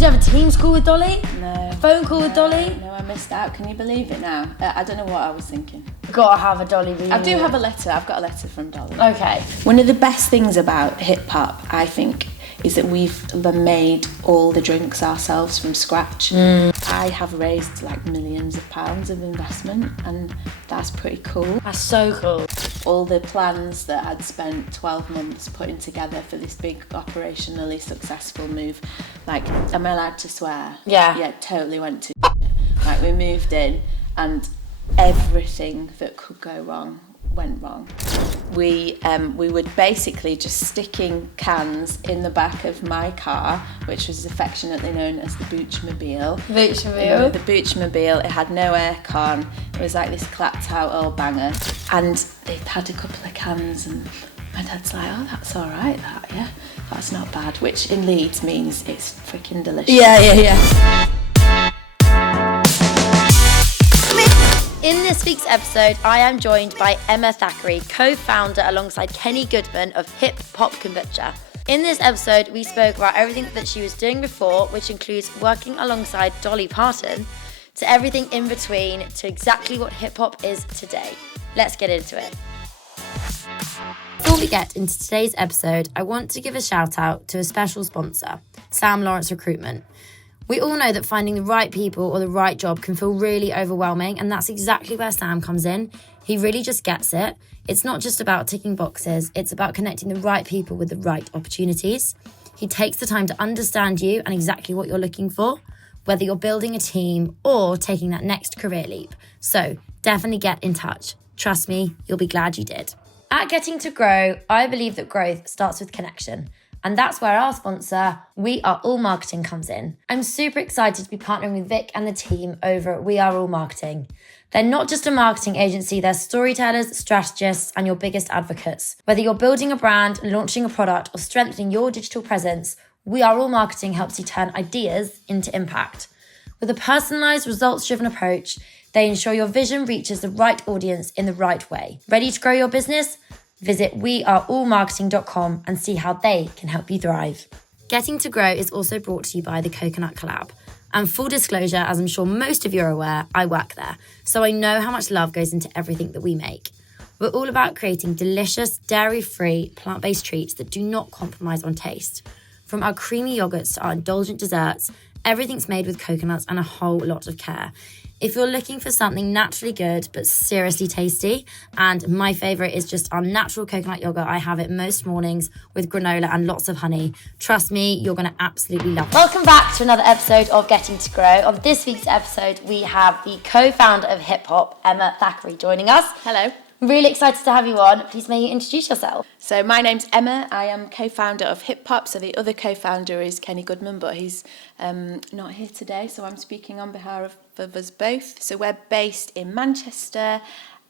you have a Teams call with Dolly? No. Phone call with Dolly? No, I missed out. Can you believe it now? I don't know what I was thinking. Gotta have a Dolly reunion. I do have a letter. I've got a letter from Dolly. Okay. One of the best things about hip hop, I think, is that we've made all the drinks ourselves from scratch. I have raised like millions of pounds of investment, and that's pretty cool. That's so cool. All the plans that I'd spent 12 months putting together for this big operationally successful move, like, am I allowed to swear? Yeah, totally went to like, we moved in and everything that could go wrong went wrong. We were basically just sticking cans in the back of my car, which was affectionately known as the Bootchmobile. Bootchmobile? The Bootchmobile. It had no aircon. It was like this clapped out old banger. And they had a couple of cans and my dad's like, oh, that's all right, that's not bad, which in Leeds means it's freaking delicious. Yeah. In this week's episode, I am joined by Emma Thackray, co-founder alongside Kenny Goodman of Hip Hop Kombucha. In this episode, we spoke about everything that she was doing before, which includes working alongside Dolly Parton, to everything in between, to exactly what hip hop is today. Let's get into it. Before we get into today's episode, I want to give a shout out to a special sponsor, Sam Lawrence Recruitment. We all know that finding the right people or the right job can feel really overwhelming, and that's exactly where Sam comes in. He really just gets it. It's not just about ticking boxes, it's about connecting the right people with the right opportunities. He takes the time to understand you and exactly what you're looking for, whether you're building a team or taking that next career leap. So definitely get in touch. Trust me, you'll be glad you did. At Getting to Grow, I believe that growth starts with connection. And that's where our sponsor, We Are All Marketing, comes in. I'm super excited to be partnering with Vic and the team over at We Are All Marketing. They're not just a marketing agency, they're storytellers, strategists, and your biggest advocates. Whether you're building a brand, launching a product, or strengthening your digital presence, We Are All Marketing helps you turn ideas into impact. With a personalised, results-driven approach, they ensure your vision reaches the right audience in the right way. Ready to grow your business? Visit weareallmarketing.com and see how they can help you thrive. Getting to Grow is also brought to you by the Coconut Collab. And full disclosure, as I'm sure most of you are aware, I work there, so I know how much love goes into everything that we make. We're all about creating delicious, dairy-free, plant-based treats that do not compromise on taste. From our creamy yogurts to our indulgent desserts, everything's made with coconuts and a whole lot of care. If you're looking for something naturally good but seriously tasty, and my favourite is just our natural coconut yogurt, I have it most mornings with granola and lots of honey. Trust me, you're going to absolutely love it. Welcome back to another episode of Getting to Grow. On this week's episode, we have the co-founder of Hip Hop, Emma Thackray, joining us. Hello. Really excited to have you on. Please may you introduce yourself. So my name's Emma. I am co-founder of Hip Hop. So the other co-founder is Kenny Goodman, but he's not here today. So I'm speaking on behalf of us both. So we're based in Manchester,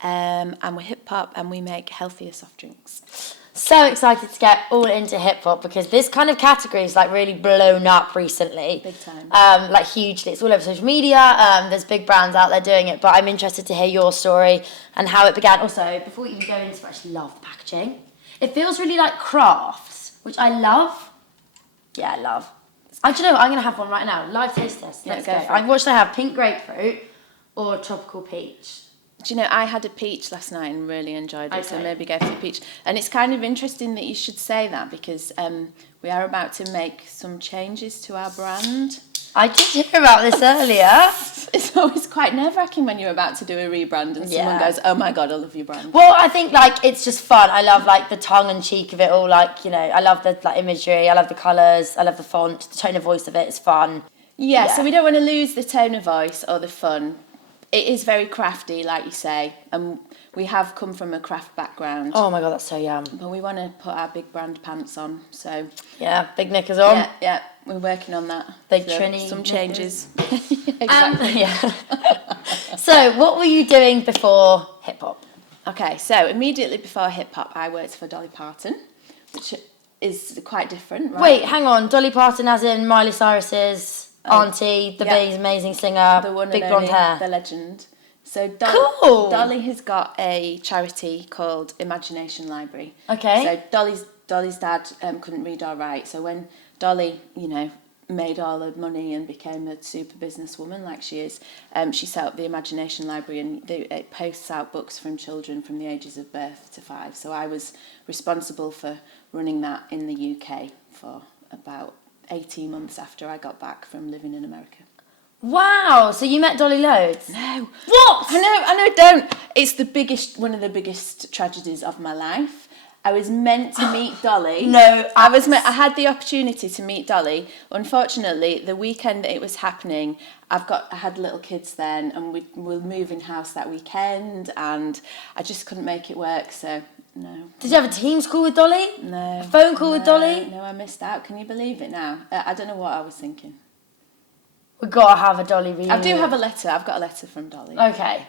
and we're Hip Hop, and we make healthier soft drinks. So excited to get all into hip hop because this kind of category is like really blown up recently. Big time. Like hugely. It's all over social media. There's big brands out there doing it, but I'm interested to hear your story and how it began. Also, before we even go into it, I actually love the packaging. It feels really like crafts, which I love. Yeah, I love. Do you know what? I'm going to have one right now. Live taste test. Let's go. What should I have? Pink grapefruit or tropical peach? Do you know, I had a peach last night and really enjoyed it, so maybe go for the peach. And it's kind of interesting that you should say that because we are about to make some changes to our brand. I did hear about this earlier. It's always quite nerve-wracking when you're about to do a rebrand and someone goes, oh my God, I love your brand. Well, I think like it's just fun. I love like the tongue-in-cheek of it all. Like, you know, I love the like imagery, I love the colours, I love the font, the tone of voice of it is fun. Yeah, so we don't want to lose the tone of voice or the fun. It is very crafty, like you say, and we have come from a craft background. Oh my God, that's so yum. But we want to put our big brand pants on, so... Yeah, big knickers on. Yeah, we're working on that. Big trini. Some changes. Exactly. So, what were you doing before hip-hop? Okay, so immediately before hip-hop, I worked for Dolly Parton, which is quite different, right? Wait, hang on. Dolly Parton as in Miley Cyrus's... Auntie, the big amazing singer, the one big and blonde only, hair. the legend. So Cool. Dolly has got a charity called Imagination Library. Okay. So Dolly's dad couldn't read or write. So when Dolly, made all the money and became a super businesswoman like she is. She set up the Imagination Library, and it posts out books from children from the ages of birth to 5. So I was responsible for running that in the UK for about 18 months after I got back from living in America. Wow, so you met Dolly loads? No. What? I know, don't. It's one of the biggest tragedies of my life. I was meant to meet Dolly. No. I had the opportunity to meet Dolly. Unfortunately, the weekend that it was happening, I had little kids then, and we were moving house that weekend, and I just couldn't make it work, so no. Did you have a Teams call with Dolly? No. A phone call with Dolly? No, I missed out. Can you believe it now? I don't know what I was thinking. We've got to have a Dolly reunion. I do have a letter. I've got a letter from Dolly. Okay.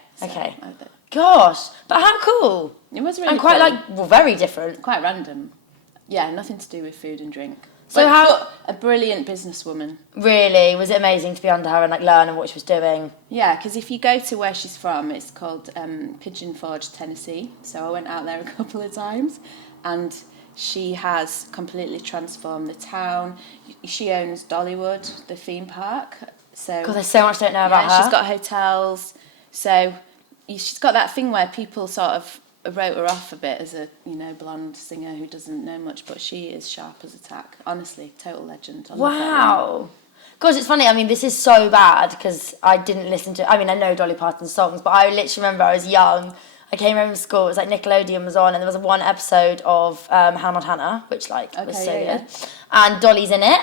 Gosh, but how cool. It was really and quite cool. very different. Quite random. Yeah, nothing to do with food and drink. So but a brilliant businesswoman. Really? Was it amazing to be under her and learn what she was doing? Yeah, because if you go to where she's from, it's called Pigeon Forge, Tennessee. So I went out there a couple of times, and she has completely transformed the town. She owns Dollywood, the theme park. So God, there's so much I don't know about her. She's got hotels. So she's got that thing where people sort of wrote her off a bit as a blonde singer who doesn't know much, but she is sharp as a tack. Honestly, total legend. Wow. Gosh, it's funny. I mean, this is so bad because I didn't listen to. I mean, I know Dolly Parton's songs, but I literally remember I was young. I came home from school. It was like Nickelodeon was on, and there was one episode of Hannah Montana, which was so good. And Dolly's in it.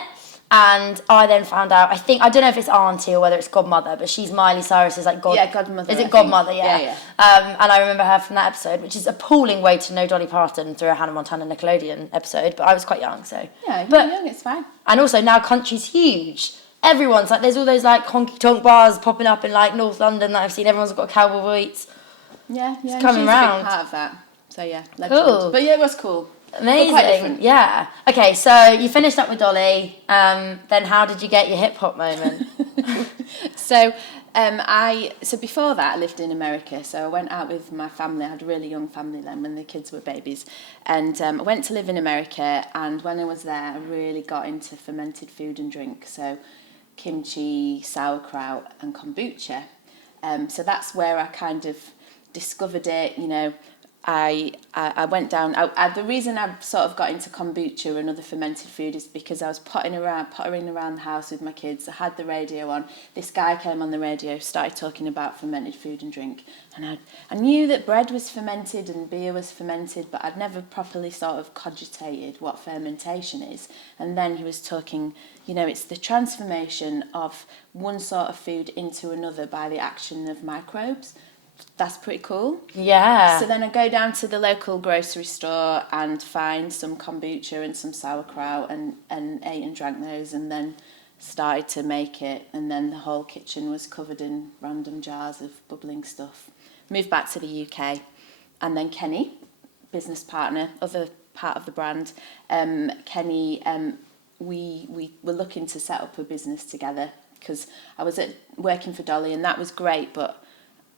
And I then found out, I don't know if it's auntie or whether it's godmother, but she's Miley Cyrus's godmother. Is it godmother? Yeah. And I remember her from that episode, which is an appalling way to know Dolly Parton through a Hannah Montana Nickelodeon episode. But I was quite young, so yeah, you're young, it's fine. And also now country's huge. Everyone's there's all those honky tonk bars popping up in North London that I've seen. Everyone's got cowboy boots. Yeah, it's coming she's round. a big part of that. So yeah, legend. Cool. But yeah, it was cool. Amazing, yeah. Okay, so you finished up with Dolly. Then how did you get your hip hop moment? So before that, I lived in America. So I went out with my family. I had a really young family then when the kids were babies, and I went to live in America. And when I was there, I really got into fermented food and drink. So kimchi, sauerkraut, and kombucha. So that's where I kind of discovered it. I went down. The reason I sort of got into kombucha and other fermented food is because I was pottering around the house with my kids. I had the radio on. This guy came on the radio, started talking about fermented food and drink, and I knew that bread was fermented and beer was fermented, but I'd never properly sort of cogitated what fermentation is. And then he was talking, it's the transformation of one sort of food into another by the action of microbes. That's pretty cool. Yeah. So then I go down to the local grocery store and find some kombucha and some sauerkraut and ate and drank those, and then started to make it, and then the whole kitchen was covered in random jars of bubbling stuff. Moved back to the UK, and then Kenny, business partner, other part of the brand, Kenny, we were looking to set up a business together because I was working for Dolly, and that was great, but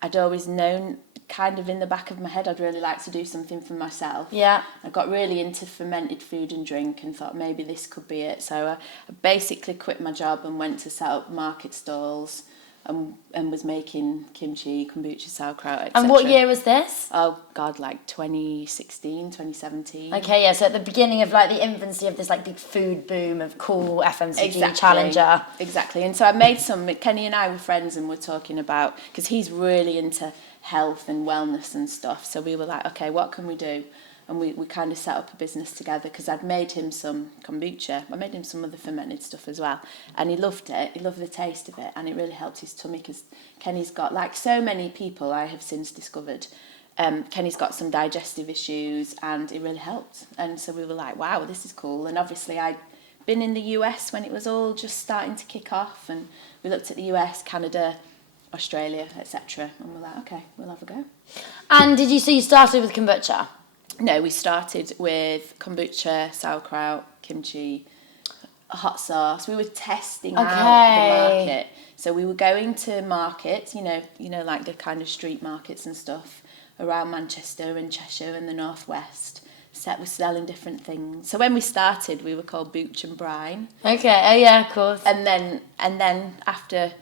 I'd always known kind of in the back of my head I'd really like to do something for myself. Yeah. I got really into fermented food and drink and thought maybe this could be it. So I basically quit my job and went to set up market stalls and was making kimchi, kombucha, sauerkraut, etc. And what year was this? Oh, God, 2016, 2017. Okay, yeah, so at the beginning of the infancy of this big food boom of cool FMCG Challenger. Exactly, and so I made some, Kenny and I were friends and we're talking about, because he's really into health and wellness and stuff, so we were like, okay, what can we do? And we kind of set up a business together because I'd made him some kombucha. I made him some other fermented stuff as well. And he loved it. He loved the taste of it. And it really helped his tummy because Kenny's got, like so many people I have since discovered, Kenny's got some digestive issues and it really helped. And so we were like, wow, this is cool. And obviously I'd been in the US when it was all just starting to kick off. And we looked at the US, Canada, Australia, etc. And we're like, okay, we'll have a go. And so you started with kombucha? No, we started with kombucha, sauerkraut, kimchi, hot sauce. We were testing out the market. So we were going to markets, like the kind of street markets and stuff around Manchester and Cheshire and the northwest, we're selling different things. So when we started, we were called Booch and Brine. Okay. Oh yeah, of course. And then after,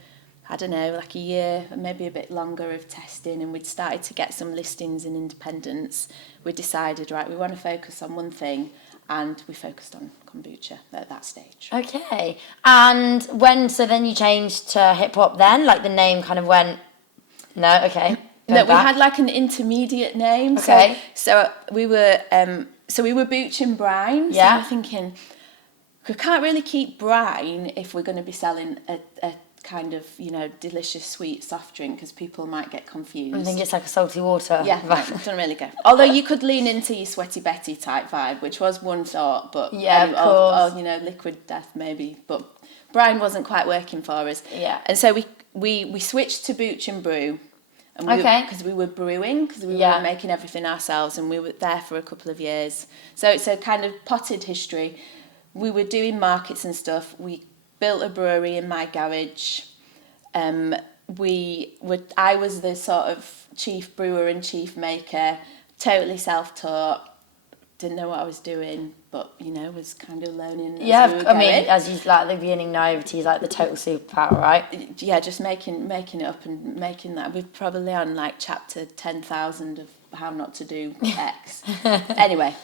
I don't know, like a year, maybe a bit longer of testing, and we'd started to get some listings in independents, we decided, right, we want to focus on one thing, and we focused on kombucha at that stage. Okay. And so then you changed to hip hop then? Like the name kind of went, no, okay. No, we had like an intermediate name. Okay. So we were Booch and Brine. Yeah. So we're thinking, we can't really keep brine if we're going to be selling a kind of, delicious sweet soft drink, because people might get confused. I think it's like a salty water. Yeah, right, doesn't really go. Although you could lean into your Sweaty Betty type vibe, which was one thought, but yeah, of course. or liquid death maybe, but brine wasn't quite working for us. Yeah. And so we switched to Booch and Brew. And because we were brewing, because we were making everything ourselves, and we were there for a couple of years. So it's a kind of potted history. We were doing markets and stuff. We built a brewery in my garage. I was the sort of chief brewer and chief maker, totally self-taught. Didn't know what I was doing, but was kind of learning. As you like the beginning naivety is like the total superpower, right? Yeah, just making it up and making that. We're probably on like chapter 10,000 of how not to do X. Anyway,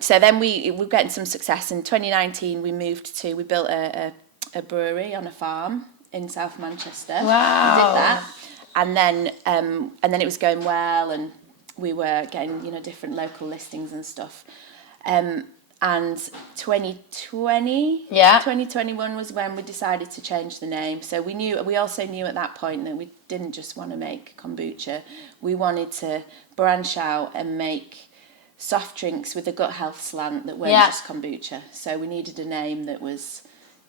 so then we were getting some success. In 2019, we built a brewery on a farm in South Manchester. Wow. We did that, and then it was going well, and we were getting different local listings and stuff. And 2021 was when we decided to change the name. So we also knew at that point that we didn't just want to make kombucha. We wanted to branch out and make soft drinks with a gut health slant that weren't just kombucha. So we needed a name that was,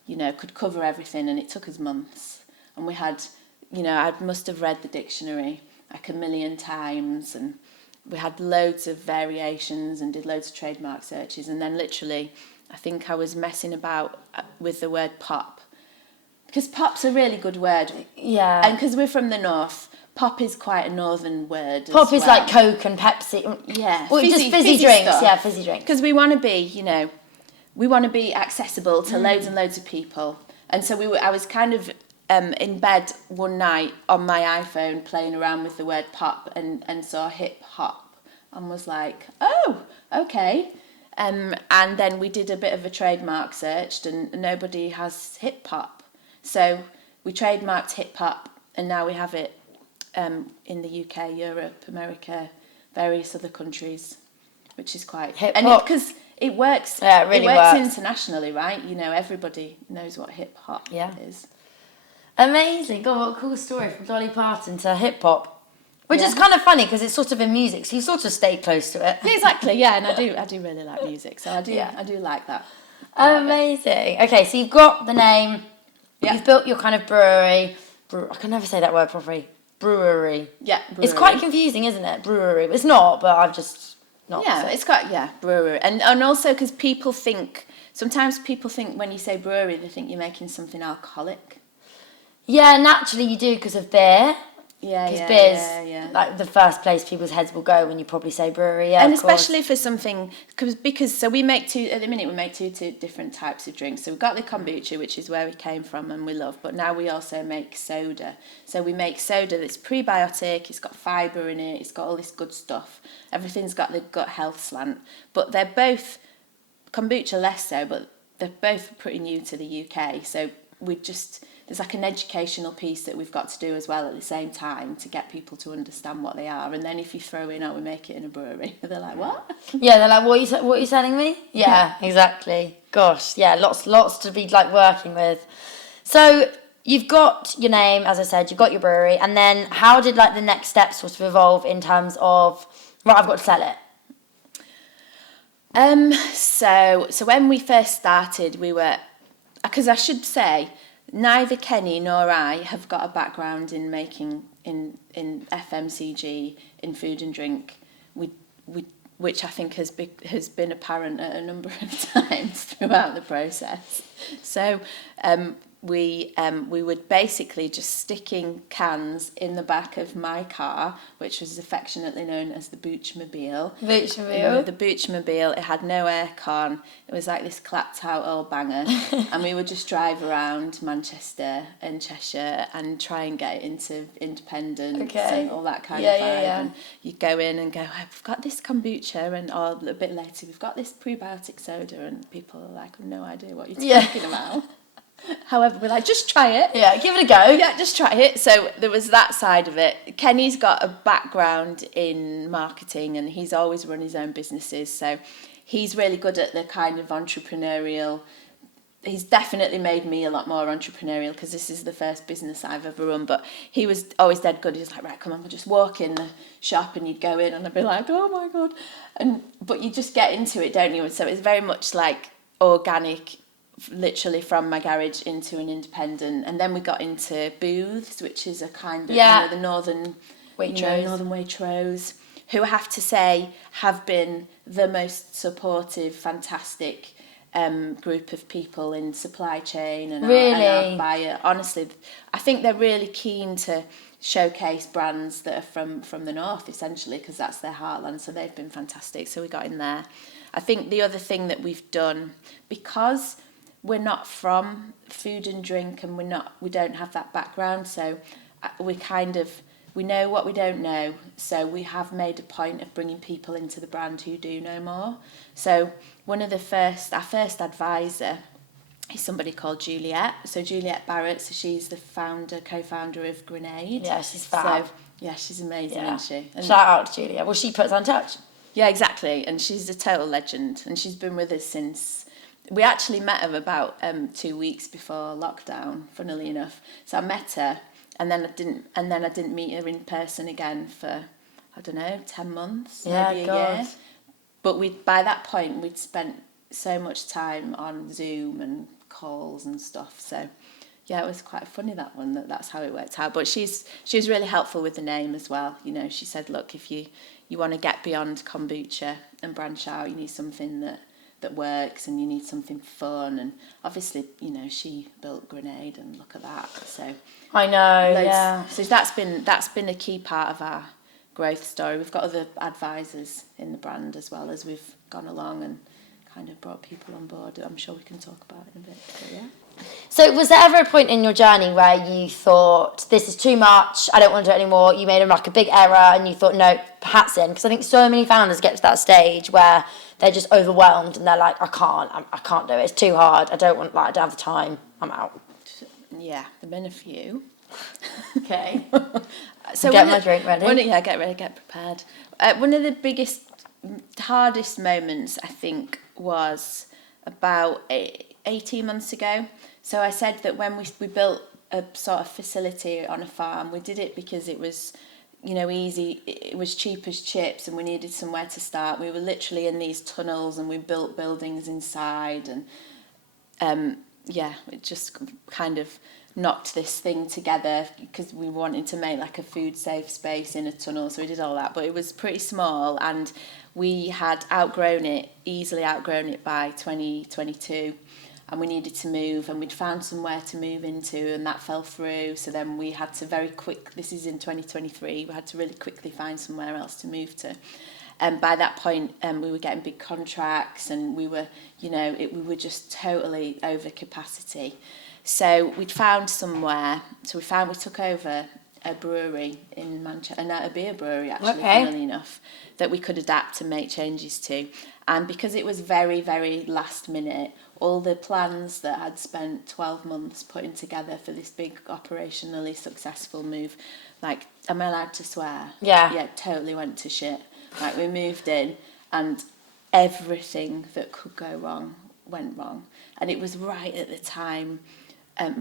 could cover everything, and it took us months. And we had, I must have read the dictionary like 1 million times, and we had loads of variations and did loads of trademark searches. And then literally, I think I was messing about with the word pop, because pop's a really good word. Yeah. And because we're from the north, pop is quite a northern word. Pop is like Coke and Pepsi. Yeah. Well, just fizzy drinks. Stuff. Yeah, fizzy drinks. Because we want to be, accessible to loads and loads of people. And so I was kind of in bed one night on my iPhone playing around with the word pop and saw hip hop and was like, oh, okay. And then we did a bit of a trademark search, and nobody has hip hop. So we trademarked hip hop, and now we have it in the UK, Europe, America, various other countries, which is quite hip hop. Because it works. Yeah, it really works internationally, right? Everybody knows what hip hop is. Amazing. God, what a cool story from Dolly Parton to hip hop. Which is kind of funny because it's sort of in music, so you sort of stay close to it. Exactly, yeah, and I do really like music, so I do like that. Amazing. Okay, so you've got the name, you've built your kind of brewery. I can never say that word properly. Brewery. Yeah, brewery. It's quite confusing, isn't it? Brewery. It's not, but I've just not. Yeah, it's quite, brewery. And also because sometimes people think when you say brewery, they think you're making something alcoholic. Yeah, naturally you do because of beer. Because beer's like the first place people's heads will go when you probably say brewery. Yeah, and especially for something because we make two different types of drinks. So we've got the kombucha, which is where we came from and we love, but now we also make soda. So we make soda that's prebiotic. It's got fibre in it. It's got all this good stuff. Everything's got the gut health slant. But they're both kombucha less so, but they're both pretty new to the UK. So there's like an educational piece that we've got to do as well at the same time to get people to understand what they are. And then if you throw in, we make it in a brewery, they're like, what? Yeah, they're like, what are you telling me? Yeah, exactly. Gosh, yeah, lots to be like working with. So you've got your name, as I said, you've got your brewery, and then how did like the next steps sort of evolve in terms of, right, I've got to sell it? So when we first started, because I should say, neither Kenny nor I have got a background in making in FMCG, in food and drink, which I think has been apparent at a number of times throughout the process. So we would basically just sticking cans in the back of my car, which was affectionately known as the Boochmobile. Boochmobile. The Boochmobile, it had no aircon. It was like this clapped out old banger. And we would just drive around Manchester and Cheshire and try and get into Independence and all that kind of vibe. Yeah. And you'd go in and go, oh, we've got this kombucha, and or a bit later, we've got this prebiotic soda, and people are like, no idea what you're talking about. However, we're like, just try it. Yeah, give it a go. Yeah, just try it. So there was that side of it. Kenny's got a background in marketing, and he's always run his own businesses. So he's really good at the kind of entrepreneurial. He's definitely made me a lot more entrepreneurial, because this is the first business I've ever run. But he was always dead good. He was like, right, come on, we'll just walk in the shop, and you'd go in, and I'd be like, oh my God. But you just get into it, don't you? So it's very much like organic, literally from my garage into an independent. And then we got into Booths, which is a kind of the northern Waitrose, who I have to say have been the most supportive, fantastic group of people in supply chain and our buyer. Honestly, I think they're really keen to showcase brands that are from the north, essentially, because that's their heartland. So they've been fantastic. So we got in there. I think the other thing that we've done, because we're not from food and drink, and we don't have that background, so we know what we don't know. So we have made a point of bringing people into the brand who do know more. So our first advisor is somebody called Juliet. So Juliet Barrett, so she's the co-founder of Grenade. Yeah, she's fab. So, yeah, she's amazing, isn't she? And shout out to Juliet. Well, she puts on touch. Yeah, exactly. And she's a total legend. And she's been with us since... We actually met her about 2 weeks before lockdown, funnily enough. So I met her, and then I didn't meet her in person again for, I don't know, 10 months, maybe a year. But by that point, we'd spent so much time on Zoom and calls and stuff. So yeah, it was quite funny, that one, that's how it worked out. But she was really helpful with the name as well. You know, she said, look, if you want to get beyond kombucha and branch out, you need something that works, and you need something fun. And obviously, you know, she built Grenade, and look at that. So I know, yeah. So that's been a key part of our growth story. We've got other advisors in the brand as well as we've gone along and kind of brought people on board. I'm sure we can talk about it in a bit. But yeah. So was there ever a point in your journey where you thought, this is too much, I don't want to do it anymore? You made a big error and you thought, no, hats in? Because I think so many founders get to that stage where they're just overwhelmed and they're like, I can't do it. It's too hard. I don't have the time. I'm out. Yeah, there've been a few. Okay. So get my drink ready. Get ready, get prepared. One of the hardest moments, I think, was about 18 months ago. So I said that when we built a sort of facility on a farm, we did it because it was, you know, easy. It was cheap as chips, and we needed somewhere to start. We were literally in these tunnels, and we built buildings inside, and it just kind of knocked this thing together because we wanted to make like a food safe space in a tunnel. So we did all that, but it was pretty small, and we had easily outgrown it by 2022. And we needed to move, and we'd found somewhere to move into, and that fell through. So then we had to this is in 2023, we had to really quickly find somewhere else to move to. And by that point, we were getting big contracts, and we were just totally over capacity. So we'd found somewhere. So we took over a brewery in Manchester, a beer brewery actually, funnily enough, that we could adapt and make changes to. And because it was very, very last minute, all the plans that I'd spent 12 months putting together for this big operationally successful move, like, am I allowed to swear? Yeah, totally went to shit. Like, we moved in, and everything that could go wrong went wrong. And it was right at the time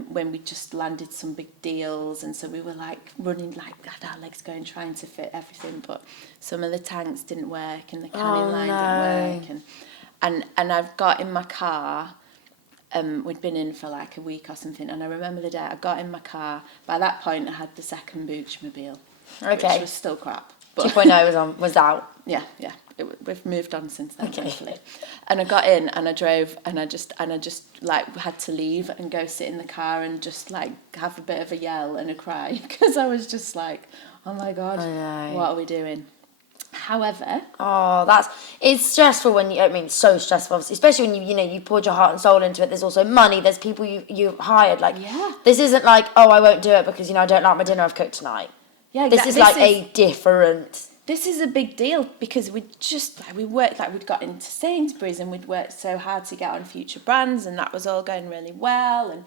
when we just landed some big deals, and so we were like running, like had our legs going, trying to fit everything, but some of the tanks didn't work, and the canning line didn't work, and I've got in my car, we'd been in for like a week or something, and I remember the day I got in my car. By that point I had the second Boochmobile, which was still crap. But 2.0 was out. Yeah. We've moved on since then, Okay. thankfully. And I got in and I drove and I just like had to leave and go sit in the car and just like have a bit of a yell and a cry because I was just like, oh my God, what are we doing? However, it's stressful when so stressful, obviously, especially when you poured your heart and soul into it. There's also money, there's people you've hired. Like, this isn't like, oh, I won't do it because I don't like my dinner I've cooked tonight. Yeah, exactly. This is a different. This is a big deal because we worked, like we'd got into Sainsbury's and we'd worked so hard to get on future brands and that was all going really well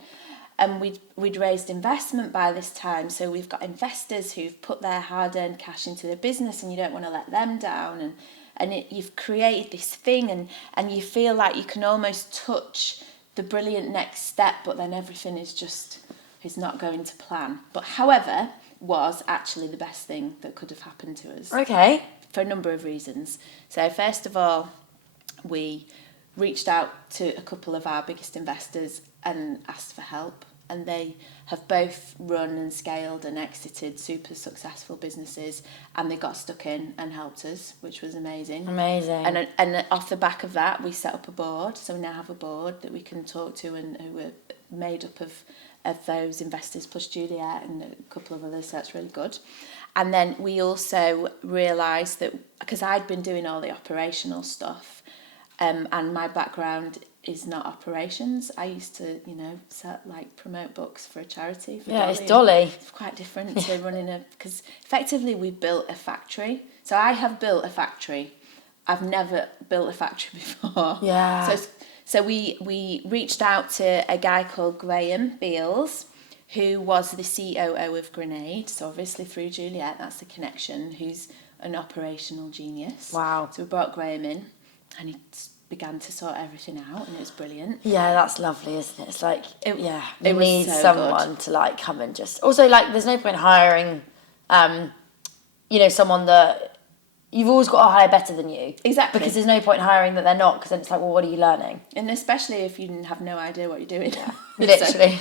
and we'd raised investment by this time, so we've got investors who've put their hard-earned cash into the business and you don't want to let them down and you've created this thing and you feel like you can almost touch the brilliant next step, but then everything is not going to plan. But however, was actually the best thing that could have happened to us. Okay. For a number of reasons. So first of all, we reached out to a couple of our biggest investors and asked for help, and they have both run and scaled and exited super successful businesses, and they got stuck in and helped us, which was amazing. And off the back of that, we set up a board. So we now have a board that we can talk to and who are made up of those investors plus Juliet and a couple of others, so that's really good. And then we also realised that, because I'd been doing all the operational stuff, and my background is not operations. I used to, promote books for a charity. For Dolly. It's Dolly. It's quite different to running because effectively we built a factory. So I have built a factory. I've never built a factory before. Yeah. So we reached out to a guy called Graham Beals, who was the COO of Grenade. So obviously through Juliet, that's the connection, who's an operational genius. Wow. So we brought Graham in and he began to sort everything out and it was brilliant. Yeah, that's lovely, isn't it? It's like, you need so someone good. to like come and just... Also, like, there's no point hiring, someone that... You've always got to hire better than you. Exactly. Because there's no point hiring that they're not, because then it's like, well, what are you learning? And especially if you have no idea what you're doing. Yeah, literally.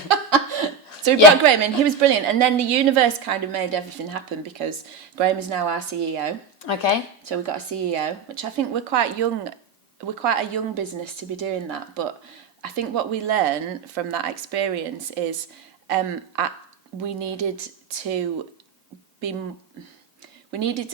So we brought Graham in, he was brilliant. And then the universe kind of made everything happen because Graham is now our CEO. Okay. So we've got a CEO, which I think we're quite a young business to be doing that. But I think what we learned from that experience is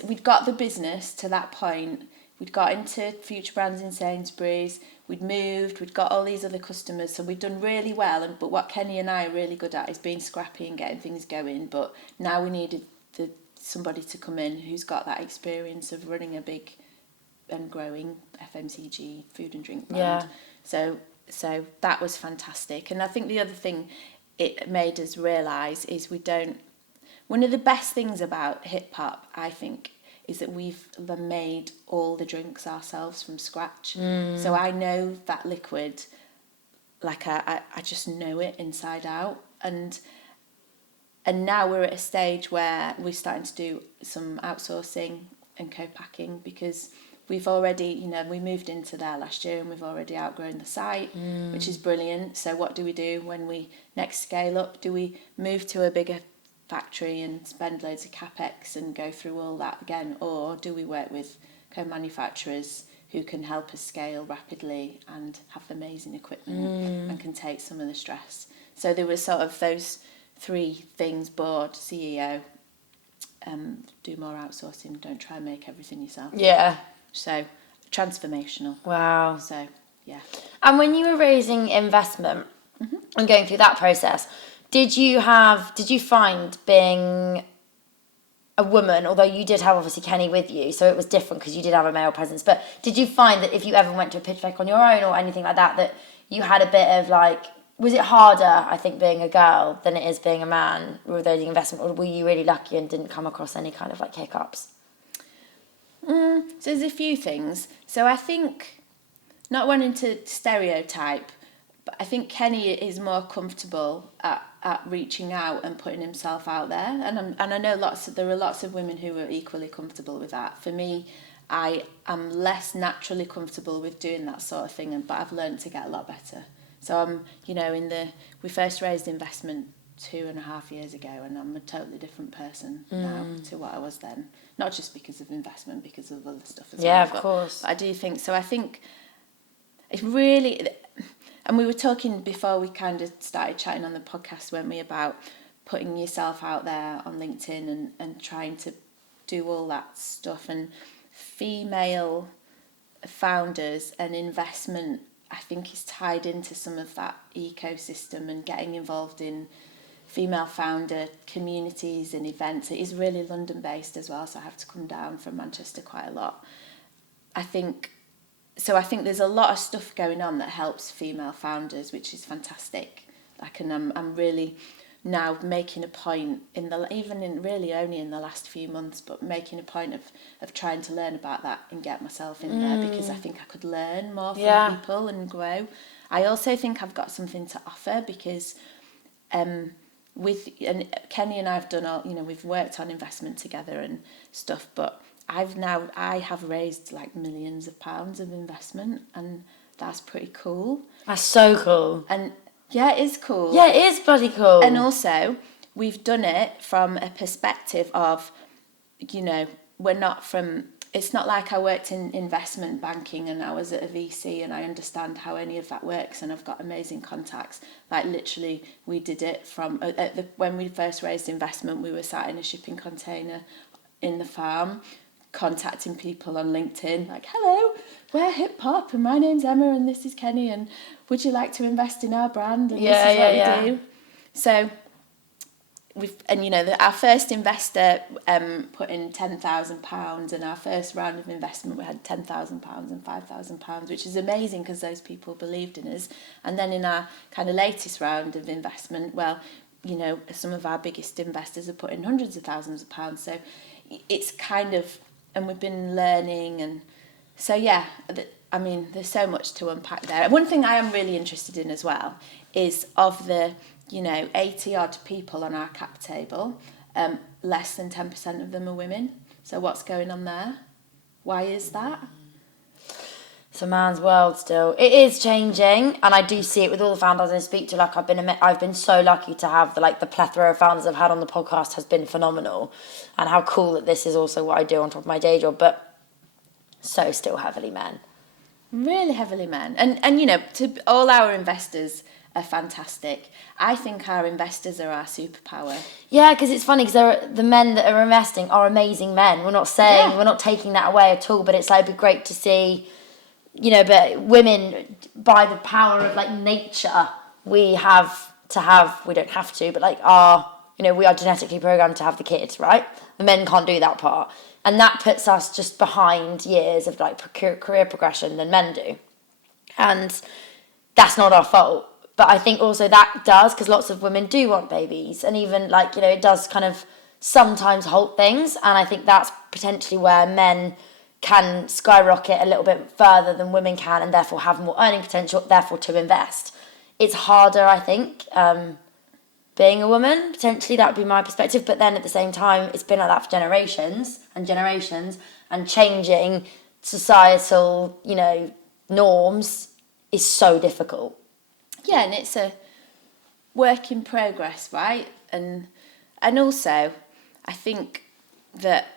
we'd got the business to that point. We'd got into future brands in Sainsbury's. We'd moved. We'd got all these other customers. So we'd done really well. But what Kenny and I are really good at is being scrappy and getting things going. But now we needed somebody to come in who's got that experience of running a big and growing FMCG food and drink brand. Yeah. So that was fantastic. And I think the other thing it made us realise is one of the best things about hip hop, I think, is that we've made all the drinks ourselves from scratch. So I know that liquid, like I just know it inside out. And now we're at a stage where we're starting to do some outsourcing and co-packing because we've already, we moved into there last year and we've already outgrown the site, which is brilliant. So what do we do when we next scale up? Do we move to a bigger factory and spend loads of capex and go through all that again, or do we work with co-manufacturers who can help us scale rapidly and have amazing equipment and can take some of the stress? So there were sort of those three things: board, CEO, do more outsourcing, don't try and make everything yourself. Yeah. So transformational. Wow. So yeah. And when you were raising investment and going through that process, did you find being a woman, although you did have obviously Kenny with you, so it was different because you did have a male presence, but did you find that if you ever went to a pitch deck on your own or anything like that, that you had a bit of like, was it harder, I think, being a girl than it is being a man with raising investment, or were you really lucky and didn't come across any kind of like hiccups? So there's a few things. So I think, not wanting to stereotype, but I think Kenny is more comfortable at reaching out and putting himself out there, and I know there are lots of women who are equally comfortable with that. For me, I am less naturally comfortable with doing that sort of thing, but I've learned to get a lot better. So I'm, we first raised investment 2.5 years ago, and I'm a totally different person now to what I was then. Not just because of investment, because of other stuff as well. Yeah, of course. But I do think so. I think it really, and we were talking before we kind of started chatting on the podcast, weren't we, about putting yourself out there on LinkedIn and trying to do all that stuff. And female founders and investment, I think, is tied into some of that ecosystem, and getting involved in female founder communities and events. It is really London based as well, so I have to come down from Manchester quite a lot. I think there's a lot of stuff going on that helps female founders, which is fantastic. Like, and I'm really now making a point really only in the last few months, but making a point of trying to learn about that and get myself in there, because I think I could learn more from people and grow. I also think I've got something to offer, because and Kenny and I've done all, we've worked on investment together and stuff, but I have raised like millions of pounds of investment, and that's pretty cool. That's so cool. And yeah, it is cool. Yeah, it is bloody cool. And also, we've done it from a perspective of, it's not like I worked in investment banking and I was at a VC and I understand how any of that works and I've got amazing contacts. Like, literally, we did it from, when we first raised investment, we were sat in a shipping container in the farm, contacting people on LinkedIn, like, hello, we're Hip Hop and my name's Emma and this is Kenny and would you like to invest in our brand, and this is what we do. So our first investor put in £10,000, and our first round of investment we had £10,000 and £5,000, which is amazing because those people believed in us. And then in our kind of latest round of investment, some of our biggest investors have put in hundreds of thousands of pounds. So it's kind of, and we've been learning, and so there's so much to unpack there. One thing I am really interested in as well is, of the 80 odd people on our cap table, less than 10% of them are women. So what's going on there? Why is that? It's a man's world still. It is changing, and I do see it with all the founders I speak to. Like, I've been so lucky to have the plethora of founders I've had on the podcast has been phenomenal, and how cool that this is also what I do on top of my day job. But so still heavily men. Really heavily men, and to all our investors are fantastic. I think our investors are our superpower. Yeah, because it's funny, because the men that are investing are amazing men. We're not saying, we're not taking that away at all, but it's like, it'd be great to see, but women, by the power of nature, we don't have to, but we are genetically programmed to have the kids, right? The men can't do that part. And that puts us just behind years of career progression than men do. And that's not our fault. But I think also that does, because lots of women do want babies, and even it does kind of sometimes halt things. And I think that's potentially where men can skyrocket a little bit further than women can, and therefore have more earning potential, therefore to invest. It's harder, I think, being a woman. Potentially that would be my perspective. But then at the same time, it's been like that for generations and generations, and changing societal, norms is so difficult. Yeah, and it's a work in progress, right? And also, I think that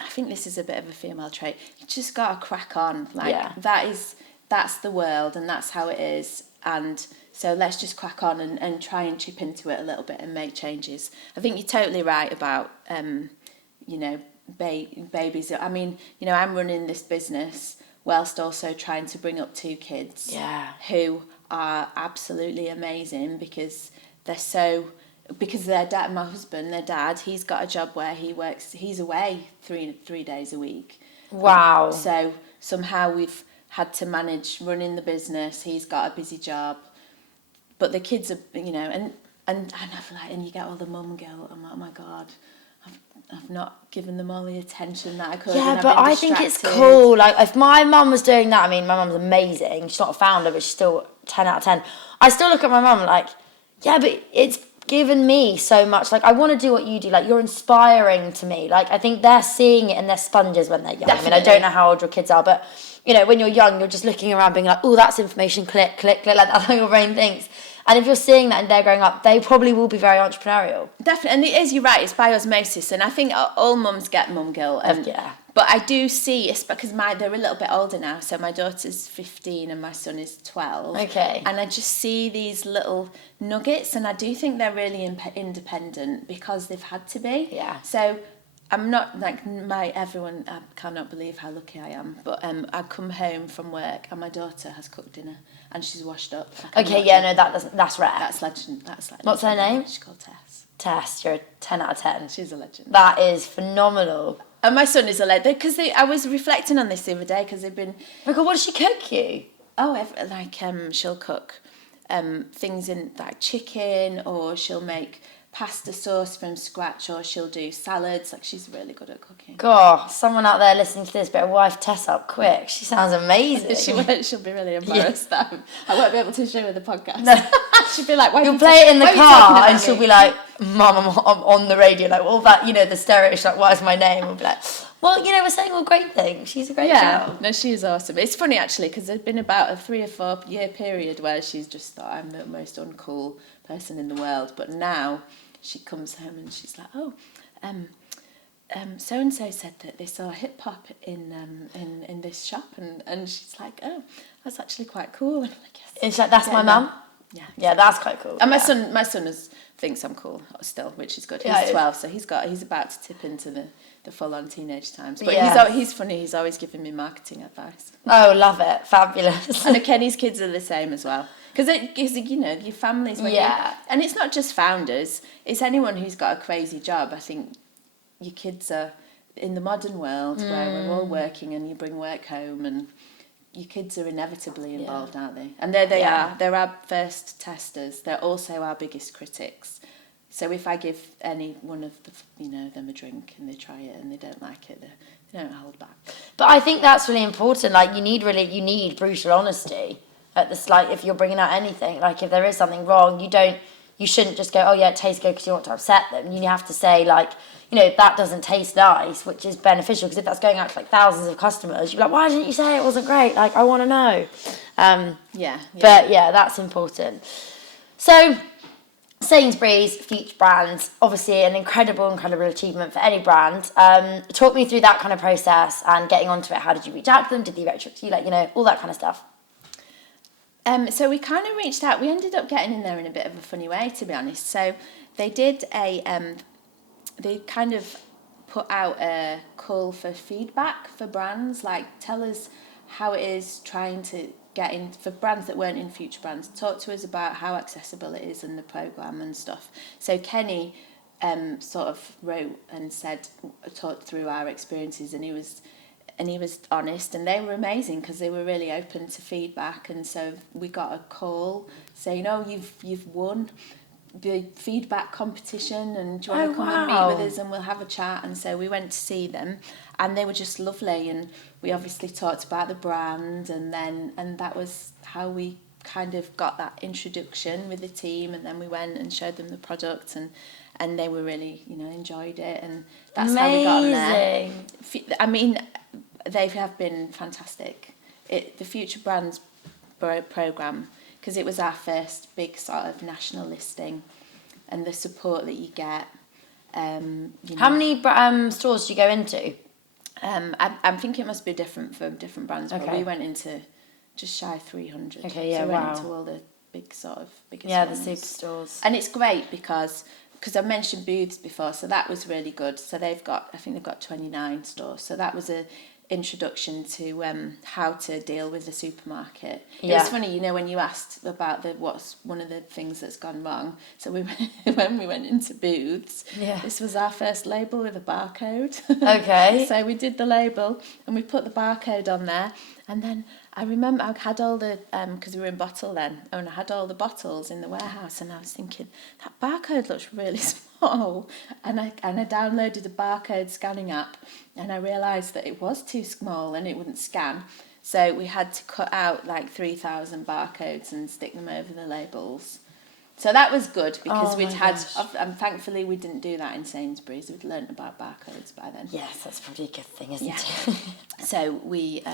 I think this is a bit of a female trait. You just got to crack on. That's the world, and that's how it is. And so let's just crack on and try and chip into it a little bit and make changes. I think you're totally right about, babies. I mean, I'm running this business whilst also trying to bring up 2 kids who are absolutely amazing, because their dad, my husband, their dad, he's got a job where he's away three days a week. Wow. So somehow we've had to manage running the business. He's got a busy job, but the kids are, and I feel and you get all the mum guilt. I'm like, oh my God, I've not given them all the attention that I could. Yeah, but I think it's cool. If my mum was doing that, my mum's amazing. She's not a founder, but she's still 10 out of 10. I still look at my mum yeah, but it's given me so much. I want to do what you do. You're inspiring to me. I think they're seeing it, and they're sponges when they're young. Definitely. I don't know how old your kids are, but when you're young, you're just looking around being oh, that's information, click, click, click. That's how your brain thinks. And if you're seeing that and they're growing up, they probably will be very entrepreneurial. Definitely, and it is, you're right, it's by osmosis, and I think all mums get mum guilt. And, But I do see, it's because they're a little bit older now, so my daughter's 15 and my son is 12. Okay. And I just see these little nuggets, and I do think they're really independent because they've had to be. Yeah. So I'm not like everyone, I cannot believe how lucky I am, but I come home from work and my daughter has cooked dinner and she's washed up. Okay, yeah, no, that's rare. That's legend. That's legend. What's her name? She's called Tess. Tess, you're a 10 out of 10. She's a legend. That is phenomenal. And my son is a legend, because I was reflecting on this the other day, because they've been... Oh God, what does she cook you? She'll cook things in, like, chicken, or she'll make pasta sauce from scratch, or she'll do salads. Like, she's really good at cooking. God, someone out there listening to this better wife Tess up quick. She sounds amazing. She'll be really embarrassed that I won't be able to show her the podcast. No. She'll be like, you'll play it in the car and she'll be like, Mum, I'm on the radio, like all that, the stereotype, like, what is my name? We'll be like, well, we're saying all great things. She's a great girl. No, she's awesome. It's funny, actually, because there's been about a 3 or 4 year period where she's just thought I'm the most uncool person in the world. But now she comes home and she's like, so-and-so said that they saw hip hop in this shop, and she's like, oh, that's actually quite cool. And I'm like, yes. And she's like, that's my mum? Yeah. Yeah, that's quite cool. And my son thinks I'm cool still, which is good. He's 12, so he's about to tip into the full-on teenage times. But he's funny. He's always giving me marketing advice. Oh, love it. Fabulous. And Kenny's kids are the same as well. Because your families, and it's not just founders, it's anyone who's got a crazy job. I think your kids are in the modern world where we're all working and you bring work home, and your kids are inevitably involved, aren't they? And there they are. They're our first testers. They're also our biggest critics. So if I give any one of them a drink and they try it and they don't like it, they don't hold back. But I think that's really important. Like, you need brutal honesty at this. Like, if you're bringing out anything, like if there is something wrong, you shouldn't just go, oh yeah, it tastes good because you want to upset them. You have to say, like, that doesn't taste nice, which is beneficial, because if that's going out to like thousands of customers, you're like, why didn't you say it wasn't great? Like, I want to know. But yeah, that's important. So Sainsbury's, future brands, obviously an incredible achievement for any brand. Talk me through that kind of process and getting onto it. How did you reach out to them? Did they reach out to you? Like, all that kind of stuff. So we kind of reached out. We ended up getting in there in a bit of a funny way, to be honest. So they did they kind of put out a call for feedback for brands, like, tell us how it is trying to get in, for brands that weren't in Future Brands, talk to us about how accessible it is in the programme and stuff. So Kenny sort of wrote and talked through our experiences, and he was honest, and they were amazing because they were really open to feedback. And so we got a call saying, oh, you've won the feedback competition, and do you want to come and meet with us and we'll have a chat? And so we went to see them, and they were just lovely, and we obviously talked about the brand, and that was how we kind of got that introduction with the team. And then we went and showed them the product, and they were really enjoyed it, and that's how we got on there. I mean, they have been fantastic. The Future Brands programme, because it was our first big sort of national listing, and the support that you get. How many stores do you go into? I think it must be different for different brands, but we went into just shy of 300. Okay, yeah, so we wow. went into all the biggest ones. The superstores. And it's great because I mentioned booths before, so that was really good. So I think they've got 29 stores. So that was a introduction to how to deal with the supermarket. It was funny, when you asked about what's one of the things that's gone wrong. So when we went into booths, this was our first label with a barcode. Okay. So we did the label and we put the barcode on there, and then I remember I had all the because we were in bottle then, and I had all the bottles in the warehouse, and I was thinking that barcode looks really small, and I downloaded a barcode scanning app, and I realised that it was too small and it wouldn't scan. So we had to cut out like 3,000 barcodes and stick them over the labels. So that was good because and thankfully we didn't do that in Sainsbury's. We'd learnt about barcodes by then. Yes, that's probably a good thing, isn't it? So we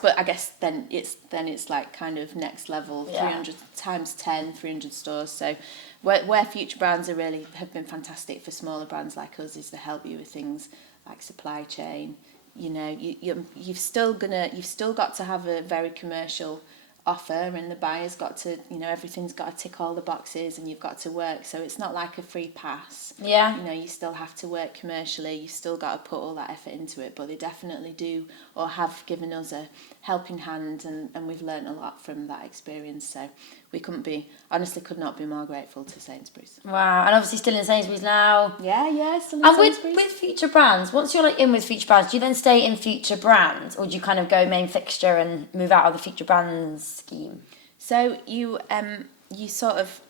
but I guess then it's like kind of next level, 300 times 10, 300 stores. So where Future Brands have been fantastic for smaller brands like us is to help you with things like supply chain. You know, you've still got to have a very commercial offer, and the buyer's got to, you know, everything's got to tick all the boxes, and you've got to work. So it's not like a free pass. Yeah. You know, you still have to work commercially. You've still got to put all that effort into it. But they definitely do, or have given us a helping hand, and we've learnt a lot from that experience. So we could not be more grateful to Sainsbury's. Wow, and obviously still in Sainsbury's now. Yeah, still in And Sainsbury's. with Future Brands, once you're like in with Future Brands, do you then stay in Future Brands, or do you kind of go main fixture and move out of the Future Brands scheme? So you sort of,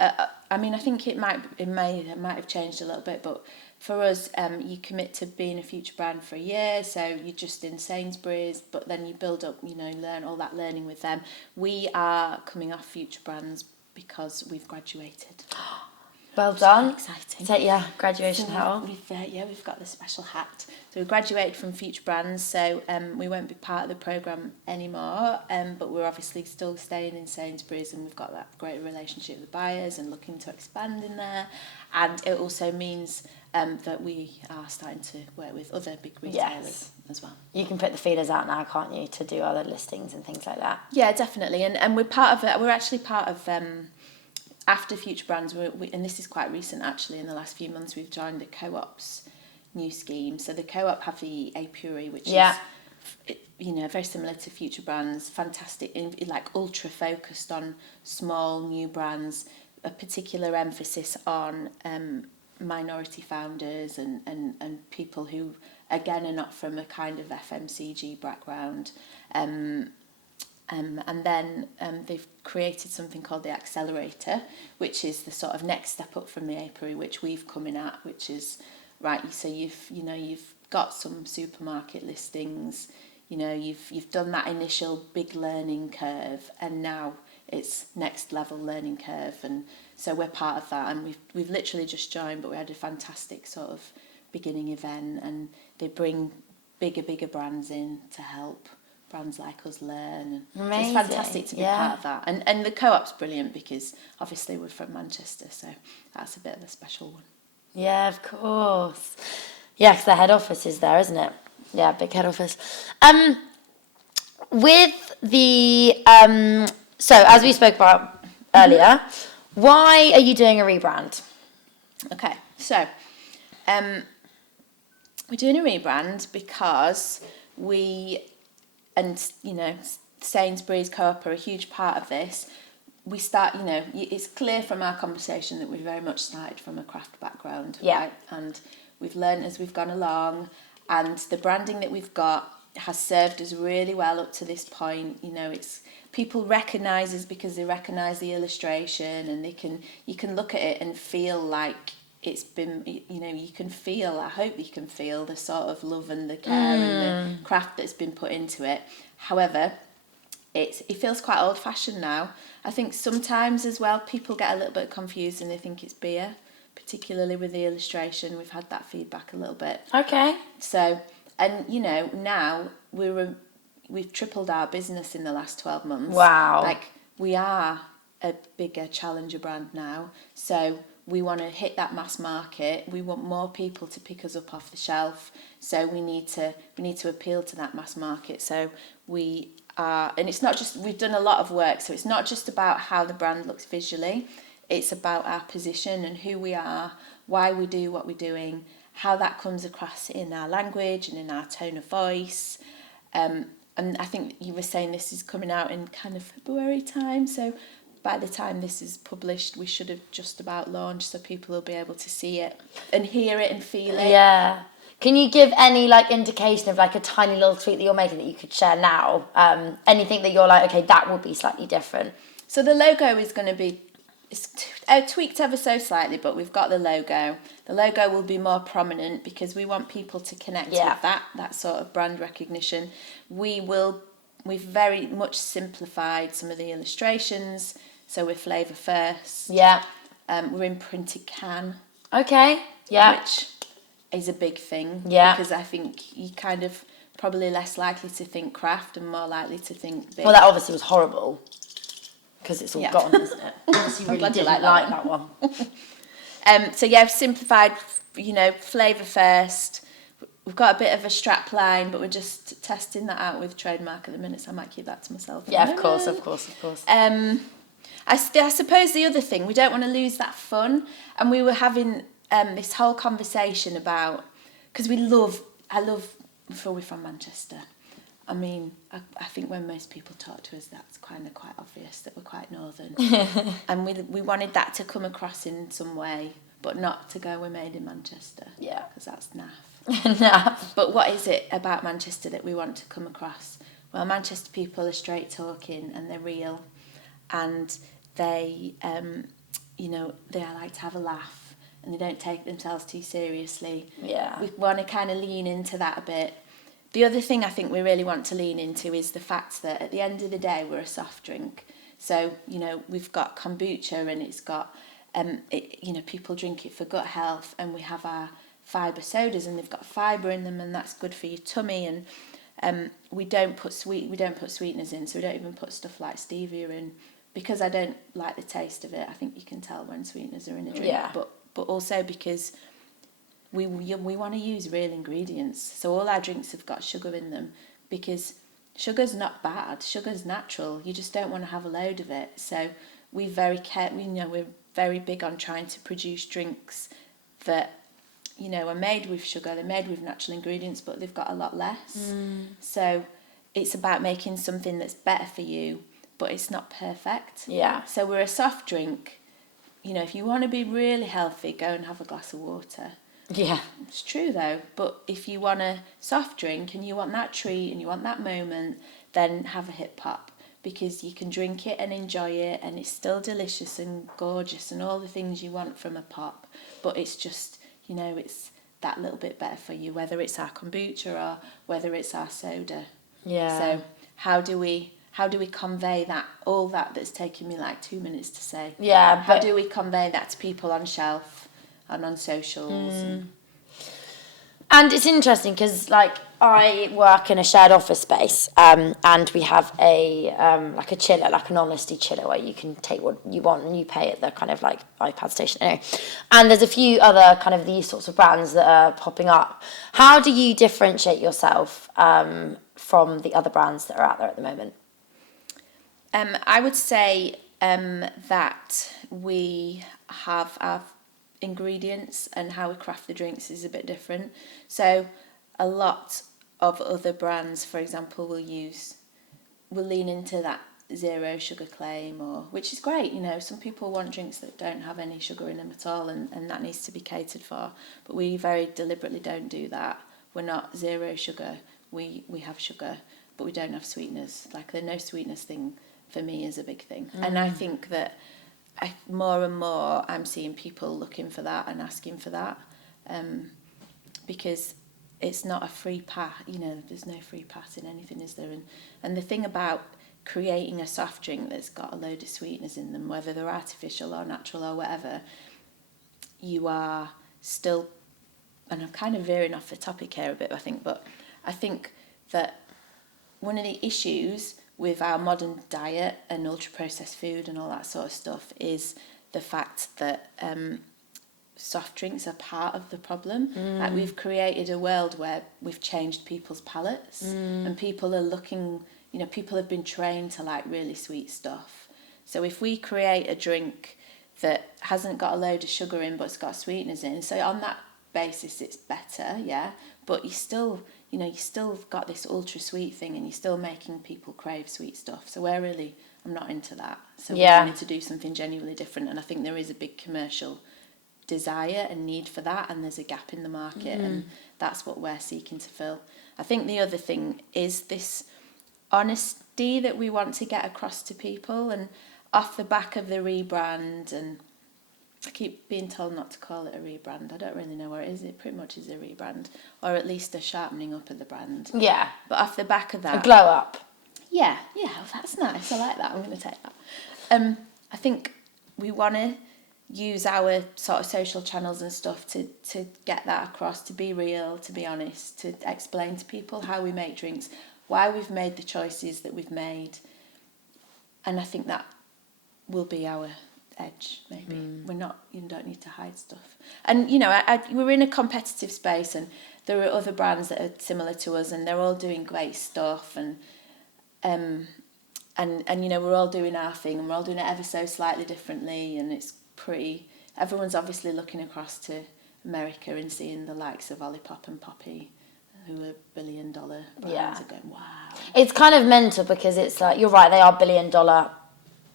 I mean, I think it might have changed a little bit, but for us, you commit to being a Future Brand for a year, so you're just in Sainsbury's, but then you build up, you know, learn all that learning with them. We are coming off Future Brands because we've graduated. Well done. Exciting. So, graduation hat on. We've got the special hat. So we graduated from Future Brands, so we won't be part of the programme anymore, but we're obviously still staying in Sainsbury's, and we've got that great relationship with the buyers and looking to expand in there. And it also means that we are starting to work with other big retailers as well. You can put the feelers out now, can't you, to do other listings and things like that? Yeah, definitely. And we're part of it. We're actually part of... after Future Brands, and this is quite recent actually, in the last few months, we've joined the Co-op's new scheme. So the Co-op have the Ep5, which is, you know, very similar to Future Brands, fantastic, like ultra focused on small new brands, a particular emphasis on minority founders and people who, again, are not from a kind of FMCG background. And then they've created something called the Accelerator, which is the sort of next step up from the Apiary, which we've come in at, which is, right, so you've got some supermarket listings, you know, you've done that initial big learning curve, and now it's next level learning curve, and so we're part of that, and we've literally just joined, but we had a fantastic sort of beginning event, and they bring bigger brands in to help brands like us learn. And so it's fantastic to be part of that. And the Co-op's brilliant because obviously we're from Manchester, so that's a bit of a special one. Yeah, of course. Yeah, because the head office is there, isn't it? Yeah, big head office. With the so as we spoke about earlier, why are you doing a rebrand? Okay, so we're doing a rebrand because Sainsbury's, Co-op are a huge part of this. We start, you know, it's clear from our conversation that we very much started from a craft background, right? And we've learned as we've gone along, and the branding that we've got has served us really well up to this point. You know, it's people recognise us because they recognise the illustration, and you can look at it and feel like it's been, you know, I hope you can feel the sort of love and the care and the craft that's been put into it. However, it feels quite old-fashioned now. I think sometimes as well people get a little bit confused and they think it's beer, particularly with the illustration. We've had that feedback a little bit. Okay. So, and you know, now we've tripled our business in the last 12 months. Wow. Like, we are a bigger challenger brand now. So we want to hit that mass market. We want more people to pick us up off the shelf. So we need to appeal to that mass market. So we are, and it's not just, we've done a lot of work. So it's not just about how the brand looks visually. It's about our position and who we are, why we do what we're doing, how that comes across in our language and in our tone of voice. And I think you were saying this is coming out in kind of February time. So by the time this is published, we should have just about launched, so people will be able to see it and hear it and feel it. Yeah. Can you give any like indication of like a tiny little tweak that you're making that you could share now? Anything that you're like, okay, that will be slightly different. So the logo is going to be tweaked ever so slightly, but we've got the logo. The logo will be more prominent because we want people to connect with that sort of brand recognition. We've very much simplified some of the illustrations. So we're flavour first. Yeah. We're in printed can. Okay. Yeah. Which is a big thing. Yeah. Because I think you kind of probably less likely to think craft and more likely to think big. Well, that obviously was horrible because it's all Yeah. gone, isn't it? Obviously, you really glad you didn't like like that that one. So yeah, I've simplified, flavour first. We've got a bit of a strap line, but we're just testing that out with trademark at the minute, so I might keep that to myself. Yeah, of course. I suppose the other thing, we don't want to lose that fun, and we were having this whole conversation about, because I love, before we're from Manchester, I mean, I think when most people talk to us, that's kind of quite obvious that we're quite northern. And we wanted that to come across in some way, but not to go, we're made in Manchester. Yeah. Because that's naff. Naff. But what is it about Manchester that we want to come across? Well, Manchester people are straight talking and they're real. And they, they like to have a laugh and they don't take themselves too seriously. Yeah. We want to kind of lean into that a bit. The other thing I think we really want to lean into is the fact that at the end of the day, we're a soft drink. So, we've got kombucha and it's got, people drink it for gut health, and we have our fibre sodas and they've got fibre in them and that's good for your tummy. And we don't put sweeteners in, so we don't even put stuff like stevia in, because I don't like the taste of it. I think you can tell when sweeteners are in a drink. Yeah. But also because we want to use real ingredients. So all our drinks have got sugar in them, because sugar's not bad. Sugar's natural. You just don't want to have a load of it. So we're very big on trying to produce drinks that, are made with sugar. They're made with natural ingredients, but they've got a lot less. So it's about making something that's better for you, but it's not perfect. Yeah. So we're a soft drink. If you want to be really healthy, go and have a glass of water. Yeah. It's true though, but if you want a soft drink and you want that treat and you want that moment, then have a hip hop, because you can drink it and enjoy it and it's still delicious and gorgeous and all the things you want from a pop, but it's just, it's that little bit better for you, whether it's our kombucha or whether it's our soda. Yeah. So how do we convey that, all that's taken me like 2 minutes to say? Yeah. How do we convey that to people on shelf and on socials? And it's interesting because, I work in a shared office space, and we have a chiller, like an honesty chiller, where you can take what you want and you pay at the kind of iPad station. Anyway. And there's a few other kind of these sorts of brands that are popping up. How do you differentiate yourself from the other brands that are out there at the moment? I would say that we have our ingredients and how we craft the drinks is a bit different. So a lot of other brands, for example, will lean into that zero sugar claim, which is great. Some people want drinks that don't have any sugar in them at all, and that needs to be catered for. But we very deliberately don't do that. We're not zero sugar. We have sugar, but we don't have sweeteners. The no sweetness thing for me is a big thing. And I think that more and more I'm seeing people looking for that and asking for that, because it's not a free pass. There's no free pass in anything, is there? And the thing about creating a soft drink that's got a load of sweeteners in them, whether they're artificial or natural or whatever, you are still, and I'm kind of veering off the topic here a bit, but I think that one of the issues with our modern diet and ultra-processed food and all that sort of stuff is the fact that soft drinks are part of the problem. We've created a world where we've changed people's palates, and people are looking, people have been trained to like really sweet stuff. So if we create a drink that hasn't got a load of sugar in but it's got sweeteners in, so on that basis it's better, yeah, but you still got this ultra sweet thing and you're still making people crave sweet stuff. So I'm not into that. So we wanted to do something genuinely different, and I think there is a big commercial desire and need for that, and there's a gap in the market, and that's what we're seeking to fill. I think the other thing is this honesty that we want to get across to people, and off the back of the rebrand, and I keep being told not to call it a rebrand. I don't really know what it is. It pretty much is a rebrand, or at least a sharpening up of the brand. Yeah. But off the back of that, a glow up. Yeah, well, that's nice. I like that. I'm going to take that. I think we want to use our sort of social channels and stuff to get that across, to be real, to be honest, to explain to people how we make drinks, why we've made the choices that we've made. And I think that will be our edge, maybe. You don't need to hide stuff. And, you know, we're in a competitive space, and there are other brands that are similar to us, and they're all doing great stuff, and you know, we're all doing our thing, and we're all doing it ever so slightly differently, and it's pretty... Everyone's obviously looking across to America and seeing the likes of Olipop and Poppy, who are billion-dollar brands, are going, wow. It's kind of mental, because it's like, you're right, they are billion-dollar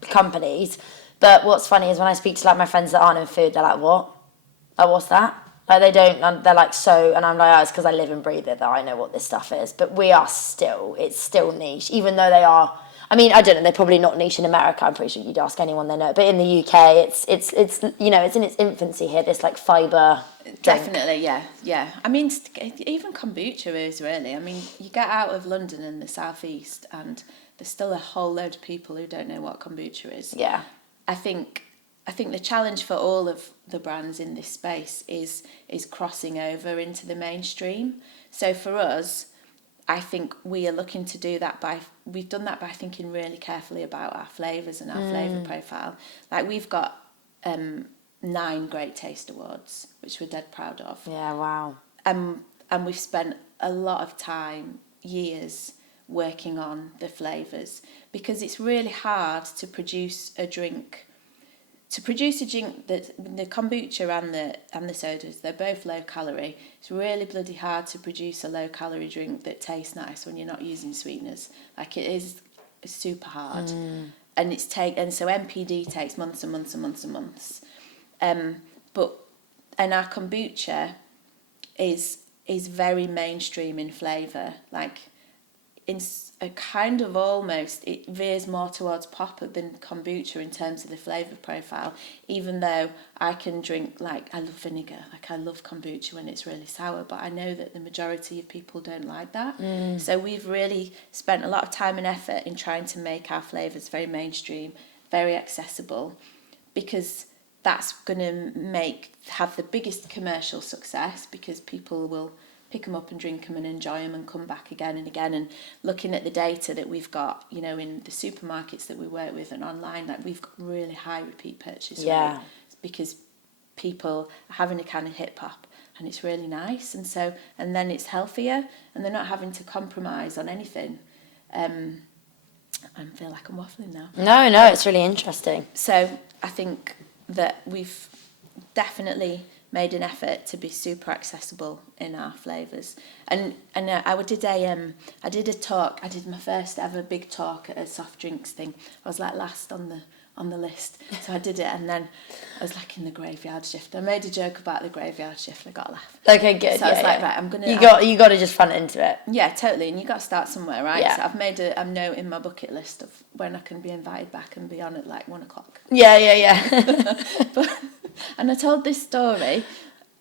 companies, but what's funny is when I speak to like my friends that aren't in food, they're like, what? Like, what's that? Like, they don't, they're like, so, and I'm like, oh, it's because I live and breathe it that I know what this stuff is. But it's still niche, even though they are, I mean, I don't know, they're probably not niche in America, I'm pretty sure you'd ask anyone they know, but in the UK, it's you know, it's in its infancy here, this like fibre drink. Definitely, yeah. I mean, even kombucha is really, I mean, you get out of London and the southeast, and there's still a whole load of people who don't know what kombucha is. Yeah. I think the challenge for all of the brands in this space is crossing over into the mainstream. So for us, I think we are looking to do that we've done that by thinking really carefully about our flavours and our flavour profile. Like, we've got 9 Great Taste Awards, which we're dead proud of. Yeah, wow. And we've spent a lot of time, years, working on the flavours, because it's really hard to produce a drink. To produce a drink that the kombucha and the sodas, they're both low calorie. It's really bloody hard to produce a low calorie drink that tastes nice when you're not using sweeteners. Like, it's super hard, and so NPD takes months and months and months and months. And our kombucha is very mainstream in flavour. Like, in a kind of almost, it veers more towards pop than kombucha in terms of the flavour profile, even though I can drink, like, I love vinegar, like I love kombucha when it's really sour, but I know that the majority of people don't like that. So we've really spent a lot of time and effort in trying to make our flavours very mainstream, very accessible, because that's going to have the biggest commercial success, because people will pick them up and drink them and enjoy them and come back again and again. And looking at the data that we've got, you know, in the supermarkets that we work with and online, like, we've got really high repeat purchase rate, because people are having a can of hip hop and it's really nice, and then it's healthier, and they're not having to compromise on anything. I feel like I'm waffling now. No, it's really interesting. So I think that we've definitely made an effort to be super accessible in our flavours. And I did a talk. I did my first ever big talk at a soft drinks thing. I was like last on the list, so I did it, and then I was like in the graveyard shift. I made a joke about the graveyard shift. I got a laugh. Okay, good. So I was like, right, I'm gonna. You got to just front into it. Yeah, totally. And you got to start somewhere, right? Yeah. So I've made a note in my bucket list of when I can be invited back and be on at like 1:00. Yeah. And I told this story.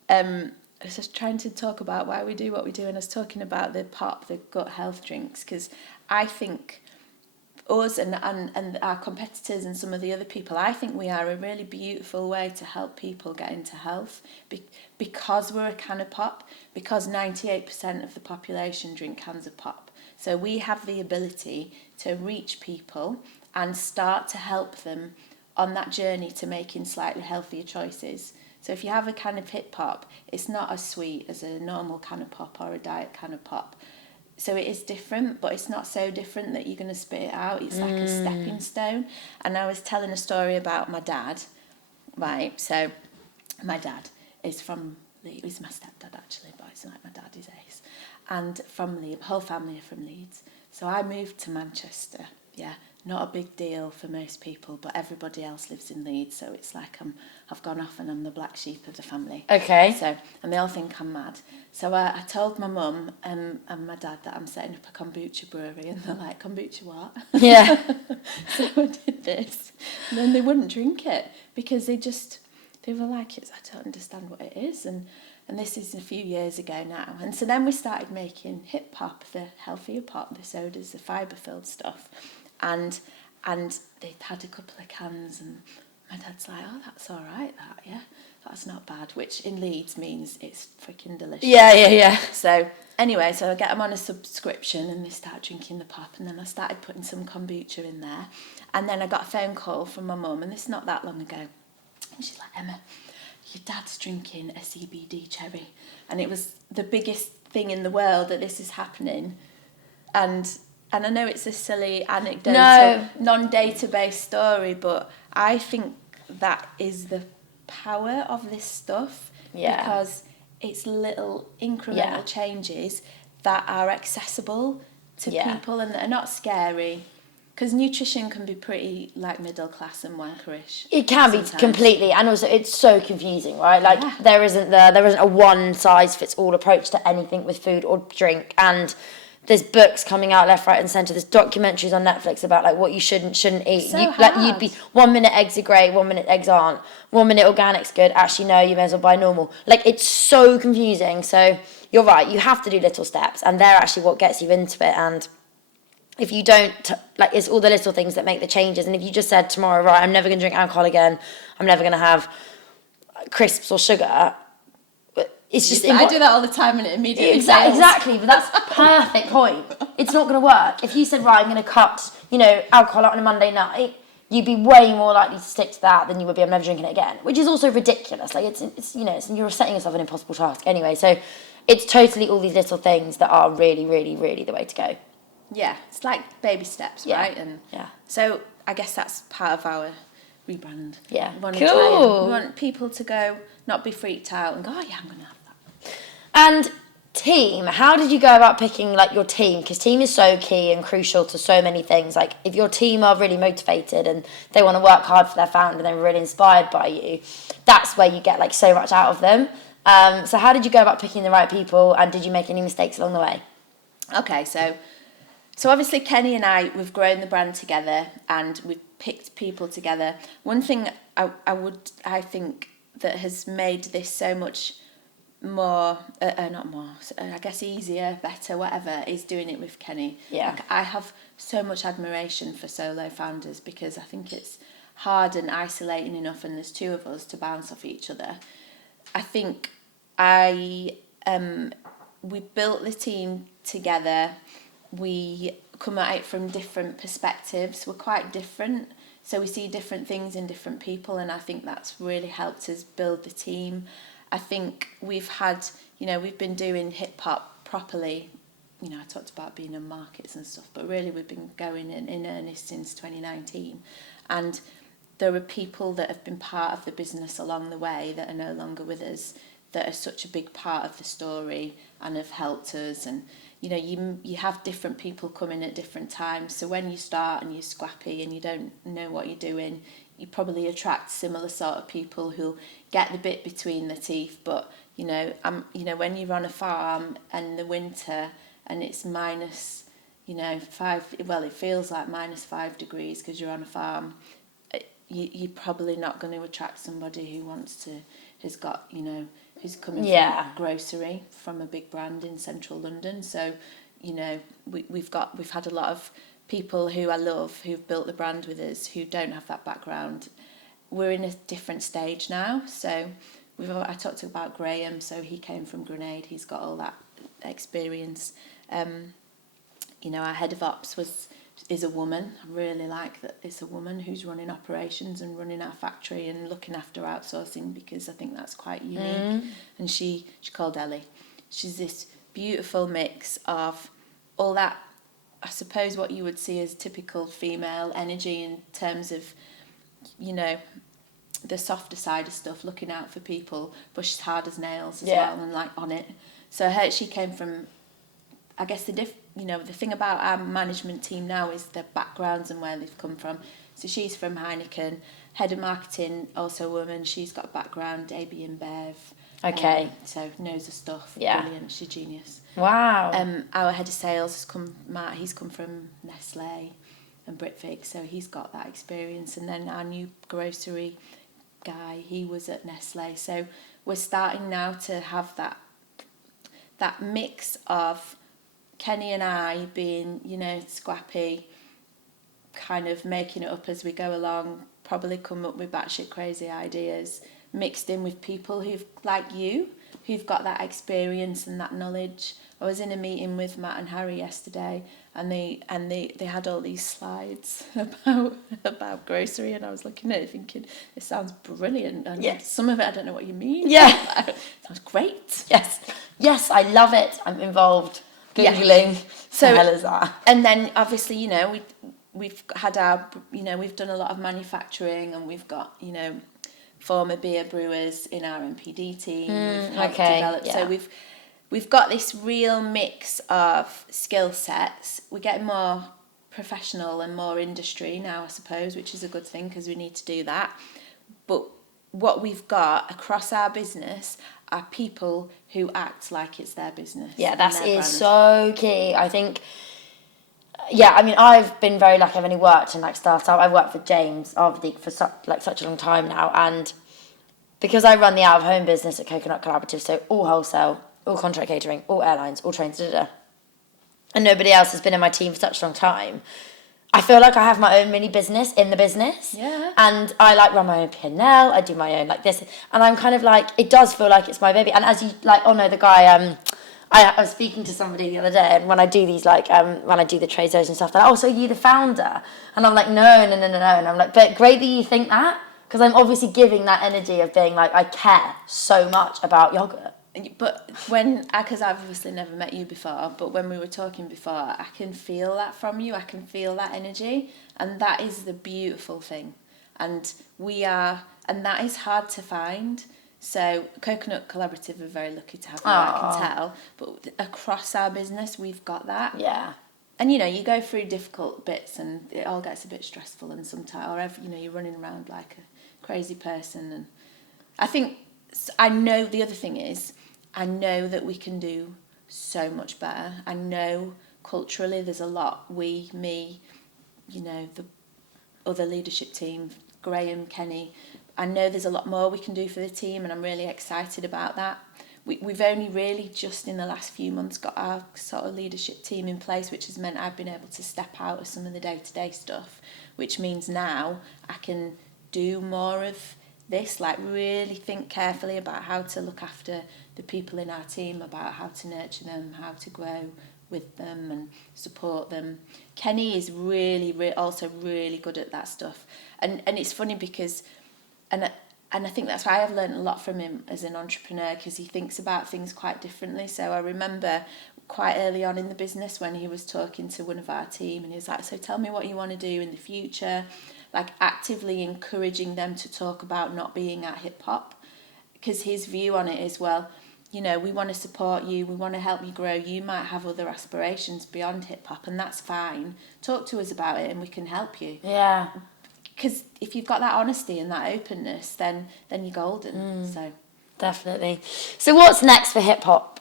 I was just trying to talk about why we do what we do, and I was talking about the gut health drinks, because I think us and our competitors and some of the other people, I think we are a really beautiful way to help people get into health, because we're a can of pop, because 98% of the population drink cans of pop. So we have the ability to reach people and start to help them on that journey to making slightly healthier choices. So if you have a can of hip pop, it's not as sweet as a normal can of pop or a diet can of pop. So it is different, but it's not so different that you're going to spit it out. It's like a stepping stone. And I was telling a story about my dad, right? So my dad is from Leeds. He's my stepdad, actually, but it's like my dad is ace. And from Leeds, the whole family are from Leeds. So I moved to Manchester, yeah. Not a big deal for most people, but everybody else lives in Leeds, so it's like I've gone off and I'm the black sheep of the family. Okay. So, and they all think I'm mad. So I told my mum and my dad that I'm setting up a kombucha brewery, and they're like, kombucha what? Yeah. So I did this, and then they wouldn't drink it because they were like, I don't understand what it is, and this is a few years ago now. And so then we started making hip pop, the healthier pop, the sodas, the fibre filled stuff. And they'd had a couple of cans, and my dad's like, oh, that's all right, that's not bad, which in Leeds means it's freaking delicious. Yeah. So anyway, so I get them on a subscription and they start drinking the pop, and then I started putting some kombucha in there, and then I got a phone call from my mum, and this is not that long ago, and she's like, Emma, your dad's drinking a CBD cherry, and it was the biggest thing in the world that this is happening, and I know it's a silly anecdotal, non-database story, but I think that is the power of this stuff, because it's little incremental changes that are accessible to people and that are not scary. Because nutrition can be pretty like middle class and wankerish. It can sometimes. Be completely, and also it's so confusing, right? Like there isn't a one size fits all approach to anything with food or drink, and there's books coming out left, right, and centre. There's documentaries on Netflix about like what you shouldn't eat. You'd be 1 minute eggs are great, 1 minute eggs aren't. 1 minute organic's good. Actually, no, you may as well buy normal. Like it's so confusing. So you're right. You have to do little steps, and they're actually what gets you into it. And if you don't, like, it's all the little things that make the changes. And if you just said tomorrow, right, I'm never going to drink alcohol again, I'm never going to have crisps or sugar, it's just... I do that all the time and it immediately fails. Exactly, but that's a perfect point. It's not going to work. If you said, right, I'm going to cut, alcohol out on a Monday night, you'd be way more likely to stick to that than you would be, I'm never drinking it again, which is also ridiculous. Like, it's you're setting yourself an impossible task anyway. So it's totally all these little things that are really, really, really the way to go. Yeah, it's like baby steps, right? And so I guess that's part of our rebrand. Yeah, we want people to go, not be freaked out and go, oh yeah, I'm going to have that. And team, how did you go about picking like your team? Because team is so key and crucial to so many things. Like if your team are really motivated and they want to work hard for their founder and they're really inspired by you, that's where you get like so much out of them. So how did you go about picking the right people, and did you make any mistakes along the way? Okay, so obviously Kenny and I, we've grown the brand together and we've picked people together. One thing I think that has made this so much more, I guess easier, better, whatever, is doing it with Kenny. Yeah. Like, I have so much admiration for solo founders because I think it's hard and isolating enough, and there's two of us to bounce off each other. I think we built the team together. We come at it from different perspectives. We're quite different, so we see different things in different people, and I think that's really helped us build the team. I think we've been doing hip hop properly. I talked about being in markets and stuff, but really we've been going in earnest since 2019. And there are people that have been part of the business along the way that are no longer with us, that are such a big part of the story and have helped us. And you have different people coming at different times. So when you start and you're scrappy and you don't know what you're doing, you probably attract similar sort of people who'll get the bit between the teeth. But when you're on a farm and the winter and it's minus, 5. Well, it feels like -5 degrees because you're on a farm. You're probably not going to attract somebody who's coming from grocery from a big brand in central London. So, we've had a lot of people who I love who've built the brand with us who don't have that background. We're in a different stage now. So I talked about Graham. So he came from Grenade. He's got all that experience. Our head of ops is a woman. I really like that it's a woman who's running operations and running our factory and looking after outsourcing, because I think that's quite unique. And she's called Dolly. She's this beautiful mix of all that, I suppose, what you would see as typical female energy in terms of, the softer side of stuff, looking out for people, but she's hard as nails as well and like on it. So she came from, I guess the thing about our management team now is their backgrounds and where they've come from. So she's from Heineken, head of marketing, also a woman. She's got a background, AB and Bev. Okay. So knows the stuff. Yeah. Brilliant. She's genius. Wow. Our head of sales Matt. He's come from Nestle and Britvic, so he's got that experience. And then our new grocery guy, he was at Nestle. So we're starting now to have that mix of Kenny and I being, scrappy, kind of making it up as we go along, probably come up with batshit crazy ideas mixed in with people who've got that experience and that knowledge. I was in a meeting with Matt and Harry yesterday, and they had all these slides about grocery, and I was looking at it thinking, this sounds brilliant, and some of it I don't know what you mean. Yeah. It sounds great. Yes, I love it. I'm involved. Googling. So the hell is that? And then obviously, you know, we've had our, you know, we've done a lot of manufacturing, and we've got, you know, former beer brewers in our MPD team. We've helped develop. So we've got this real mix of skill sets. We're getting more professional and more industry now, I suppose, which is a good thing because we need to do that. But what we've got across our business are people who act like it's their business. Yeah, that is so key. I think, I mean, I've been very lucky. I've only worked in like startup. I've worked for James for such a long time now, and because I run the out of home business at Coconut Collaborative, so all wholesale, all contract catering, all airlines, all trains, and nobody else has been in my team for such a long time. I feel like I have my own mini business in the business. Yeah. And I like run my own P&L. I do my own like this, and I'm kind of like, it does feel like it's my baby. And as you like, the guy, I was speaking to somebody the other day, and when I do these like when I do the trade shows and stuff, they're like, oh, so you the founder? And I'm like, no, and I'm like, but great that you think that, because I'm obviously giving that energy of being like, I care so much about yogurt. But because I've obviously never met you before, but when we were talking before, I can feel that from you. I can feel that energy, and that is the beautiful thing. And that is hard to find. So Coconut Collaborative are very lucky to have you, I can tell. But across our business, we've got that. Yeah. And, you know, you go through difficult bits and it all gets a bit stressful, and sometimes, or, you know, you're running around like a crazy person. And I know the other thing is, I know that we can do so much better. I know culturally there's a lot, me, you know, the other leadership team, Graham, Kenny, I know there's a lot more we can do for the team, and I'm really excited about that. We've only really just in the last few months got our sort of leadership team in place, which has meant I've been able to step out of some of the day-to-day stuff, which means now I can do more of this, like really think carefully about how to look after the people in our team, about how to nurture them, how to grow with them and support them. Kenny is also really good at that stuff, and it's funny because and I think that's why I've learned a lot from him as an entrepreneur, because he thinks about things quite differently. So I remember quite early on in the business when he was talking to one of our team, and he was like, so tell me what you want to do in the future, like actively encouraging them to talk about not being at hip hop, because his view on it is, well, you know, we want to support you, we want to help you grow, you might have other aspirations beyond hip hop, and that's fine, talk to us about it and we can help you. Yeah. Because if you've got that honesty and that openness, then you're golden. So definitely. So what's next for hip hop?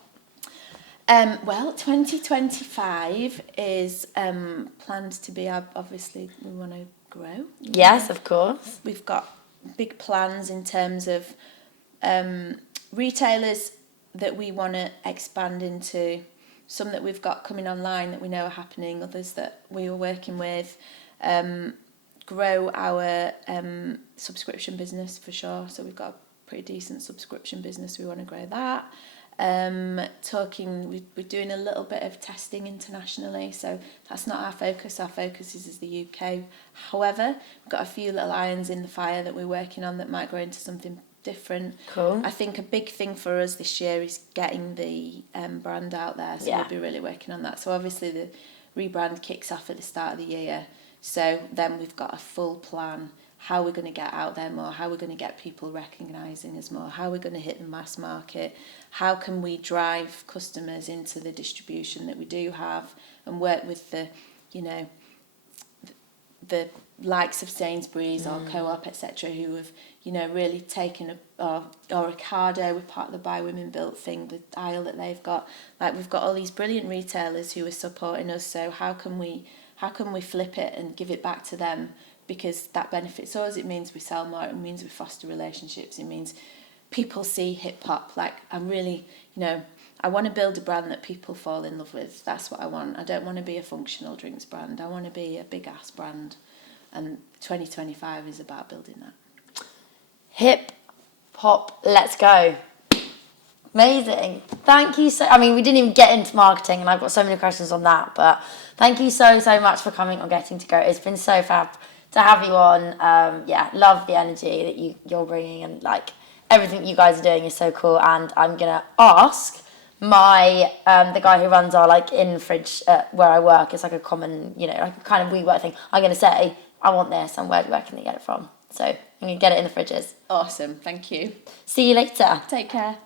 Well, 2025 is planned to be obviously we want to grow. Yes, of course. We've got big plans in terms of retailers that we want to expand into. Some that we've got coming online that we know are happening. Others that we are working with. Grow our subscription business for sure. So we've got a pretty decent subscription business. We want to grow that. We're doing a little bit of testing internationally. So that's not our focus. Our focus is the UK. However, we've got a few little irons in the fire that we're working on that might grow into something different. Cool. I think a big thing for us this year is getting the brand out there. So we'll be really working on that. So obviously the rebrand kicks off at the start of the year. So then we've got a full plan, how we're going to get out there more, how we're going to get people recognising us more, how we're going to hit the mass market, how can we drive customers into the distribution that we do have, and work with the likes of Sainsbury's or Co-op, etc., who have, really taken or Ocado, we're part of the Buy Women Built thing, the aisle that they've got. Like, we've got all these brilliant retailers who are supporting us, so how can we flip it and give it back to them, because that benefits us. It means we sell more, it means we foster relationships, it means people see hip hop. Like, I'm really, I want to build a brand that people fall in love with. That's what I want. I don't want to be a functional drinks brand. I want to be a big ass brand. And 2025 is about building that. Hip hop, let's go. Amazing. Thank you so, I mean, we didn't even get into marketing and I've got so many questions on that, but thank you so much for coming on Getting to Grow. It's been so fab to have you on. Love the energy that you're bringing, and like everything you guys are doing is so cool. And I'm going to ask my, the guy who runs our like in fridge where I work, it's like a common, like a kind of WeWork thing. I'm going to say, I want this, and where can they get it from? So I'm going to get it in the fridges. Awesome. Thank you. See you later. Take care.